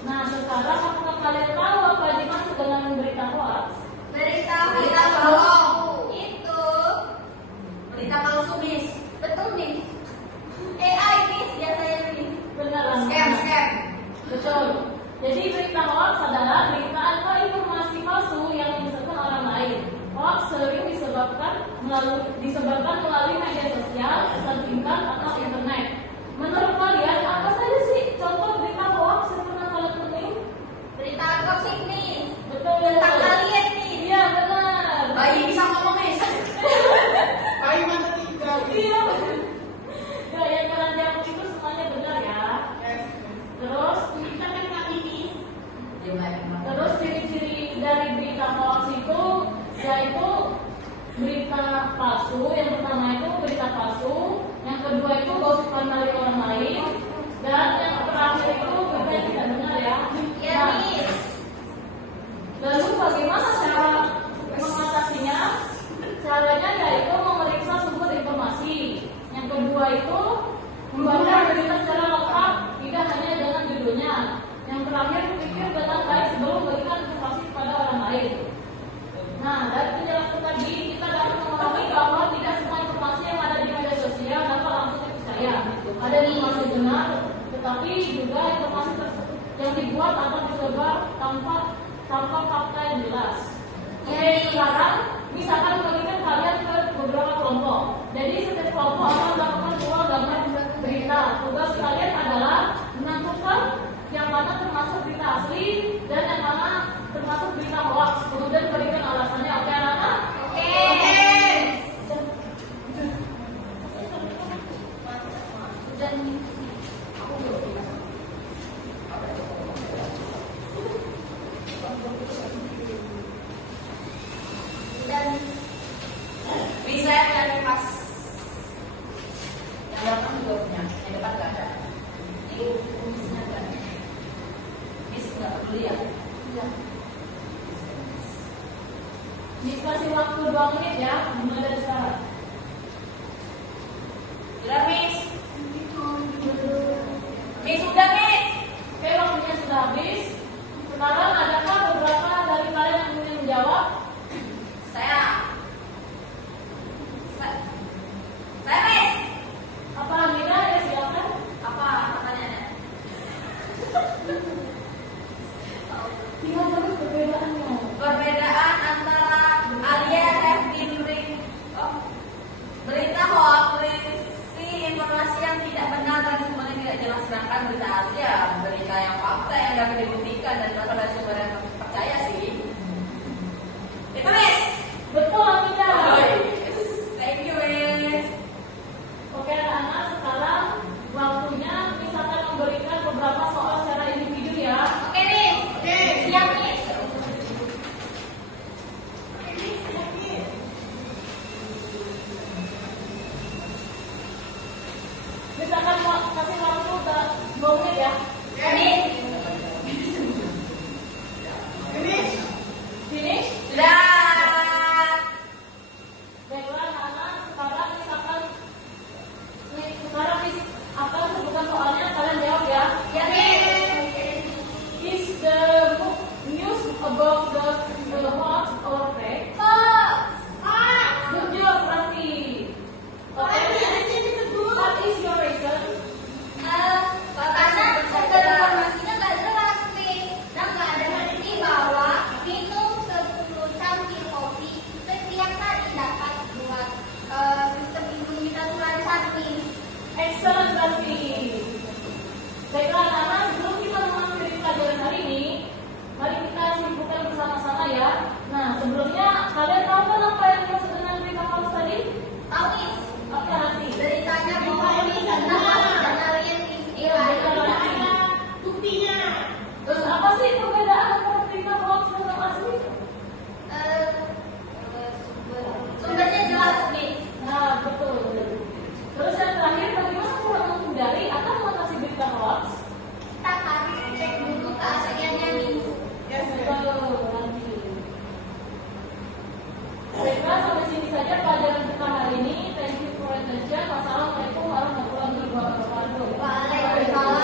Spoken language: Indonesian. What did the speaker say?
Nah, sekarang apakah kalian tahu apa yang dimaksud dengan berita hoax? Berita bohong itu berita palsu, Miss. Betul, Miss. AI, Miss, biasanya, Miss. Benar, Scam. Betul. Jadi berita hoax adalah berita atau informasi palsu yang menyesatkan orang lain. Hoax sering disebarkan melalui media sosial, pesan singkat atau internet. Menurut kalian apa saja sih contoh berita hoax yang pernah kalian temui? Berita gosip, Miss. Betul. Tentang kalian, Miss. Iya, benar. Bayi bisa ngomong, Miss. Bayi mana tiga? Iya. Ya, yang kalian jawab itu semuanya benar ya. Terus Kita kan kami, Miss. Terus ciri-ciri dari berita hoax itu yaitu berita palsu. Yang pertama itu berita palsu, yang kedua itu gosipan dari orang lain, dan yang terakhir itu berita yang tidak benar ya. Iya, Nah, Miss. lalu bagaimana cara mengatasinya? Caranya yaitu memeriksa sumber informasi. Yang kedua itu membaca berita secara lengkap, tidak hanya dengan judulnya. Yang terakhir berpikir dengan baik sebelum memberikan informasi kepada orang lain. Nah, dari penjelasan tadi kita dapat memahami bahwa tidak semua informasi yang ada di media sosial dapat langsung dipercaya. Ada informasi benar, tetapi juga informasi tersebut yang dibuat atau disebar tanpa fakta yang jelas. Jadi sekarang misalkan membagikan kalian ke beberapa kelompok. Jadi setiap kelompok akan melakukan dua gambar berita. Tugas kalian adalah menentukan yang mana termasuk berita asli dan yang mana termasuk berita hoax. Kemudian berikan alasannya. Oke, anak-anak? Oke. Dan Bisa dari pas yang belakang juga punya, yang depan nggak ada. Ini Missnya nggak ada. Miss nggak peduli ya? Miss kasih waktu 2 menit ya, mulai dari sekarang. Sudah, Miss. Miss sudah, Miss. Oke, waktunya sudah habis. Sekarang adakah beberapa dari kalian yang ingin menjawab? Saya, Miss. Apa Amira? Ya, silakan. Apa pertanyaannya? Tinggal terus perbedaannya. Perbedaan antara alien and berita hoax berisi informasi yang tidak benar dan sumbernya tidak jelas, sedangkan berita asli ya berita yang fakta yang dapat dibuktikan dan berasal dari sumber yang percaya sih. Itu, Miss. Betul, Amira. Thank you, Miss. Oke, anak-anak, sekarang waktunya misalkan memberikan beberapa soal secara individu ya. Oke, Miss. Siap, Miss. Misalkan mau kasih waktu udah 2 menit ya. Miss. Finish? Sudah. Baiklah, anak-anak, sekarang Miss akan sebutkan soalnya, kalian jawab ya. Ya, Miss. Is the news about the hoax or fake? Jujur berarti. Oke. What is your reason? Karena sumber informasinya nggak jelas, Miss. Dan nggak ada bukti bahwa minum 10 cangkir kopi setiap hari dapat buat sistem imun kita tuh lancar, Miss. Excellent berarti. Baiklah, anak-anak, sebelum kita mengakhiri pelajaran hari ini, mari kita simpulkan bersama-sama ya. Nah, sebelumnya kalian tahu kan apa yang dimaksud dengan berita hoax tadi? Tahu, Miss? Apa nanti? Beritanya bohong, Miss. Dan alien, Miss. Iya, benar. Buktinya. Terus apa sih